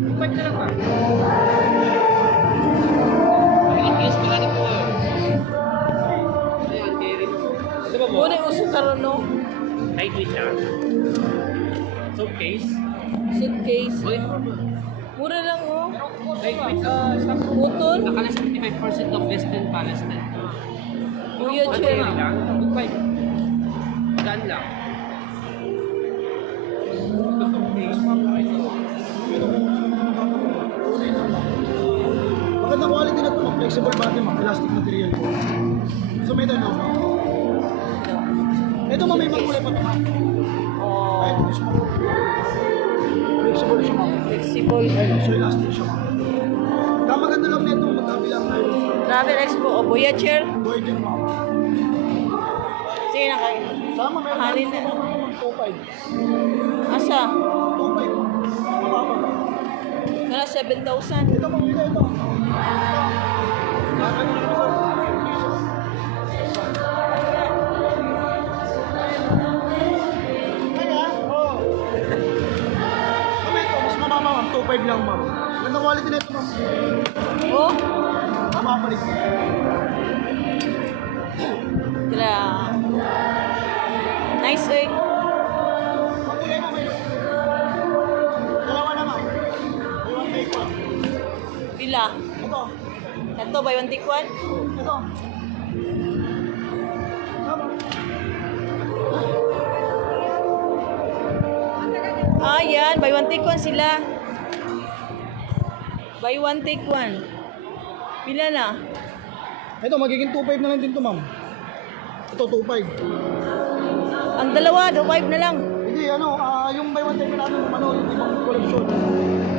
2.5 na lang ba? Yes, marami po. Ayan, carry. Ito ba mo? Muna yung uso karon no? Lightweight siya. Suitcase. Suitcase. Uy, Mura lang oh. lightweight. Stock. Button. Nakala 75% of less than Palestine. Kuya Ang Chen. carry lang. 2.5. Daan lang. Ito suitcase. Magandang quality na ito, ma'am. Flexible body, ma'am. Elastic material po. So may tanong, ma'am. Ito, ma'am, may magkulay pa ito, ma'am. Oh, Ayun, gusto mo. Flexible siya, ma'am. flexible. Ayun, so elastic siya, ma'am. Maganda lang nito, magkabilang na yun. Travel Expo o Voyager. Boy din, ma'am. Sige na kayo. Sama, meron Halin na. na. 2.5. Asa? 2.5. Mababa. Kaya 7,000. Ito, ma'am, ito. Mas mababa, ma'am. 2.5 lang, ma'am. Gandang quality na ito, ma'am. Oh, Mababalik. gra. Nice eh. Pagkulay mo, may dalawa na, ma'am. May one take one. Pila. Ito. Ito by one take one. Ito. Tama. Ah, yan. Buy one take one sila. Buy one take one. Pila na? Ito, magiging 2.5 na lang din to, ma'am. Ito, 2.5. Ang dalawa, 2.5 na lang. Hindi, yung buy one take natin, yung ibang collection.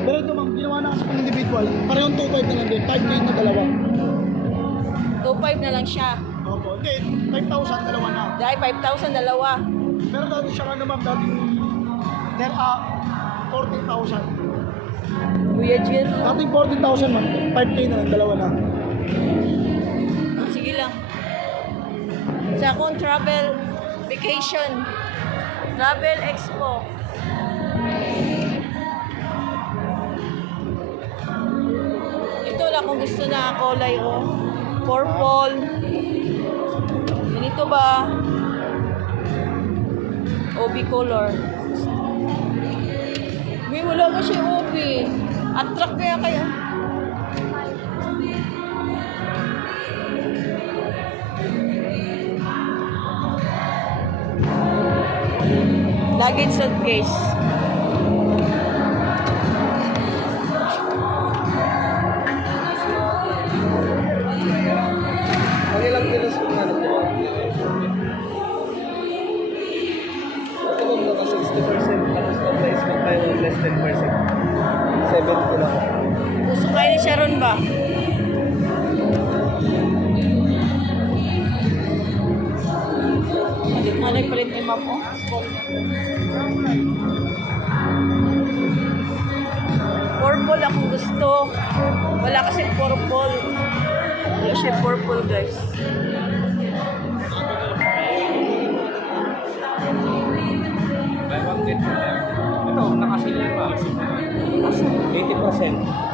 Pero ito, ma'am, ginawa na kasi pang individual. Parehong 2.5 na lang din. 5K na dalawa. 2.5 na lang siya. Opo. Hindi, 5,000 dalawa na. Dahil 5,000 dalawa. Pero dati siya ma'am, dati 14,000. Kuya Jill. Dating 14,000, ma'am. 5K na lang, dalawa na. Sige lang. Sa akong travel vacation. Travel Expo. Ito lang kung gusto na kulay oh. Purple. Ganito ba? OB color. May wala ka siya OB. Attract kaya kaya. Luggage suitcase. Ang ilang kilos kung ano po? Ito kung naka 60%, tapos na price mo tayo less than 10%. 70 lang. Gusto kayo ni Sharon ba? Malit palit ni Ma'am oh. Purple akong gusto. Wala kasi purple. Wala siya purple guys. Buy one get one. Ito, nakasilya pa. 80%.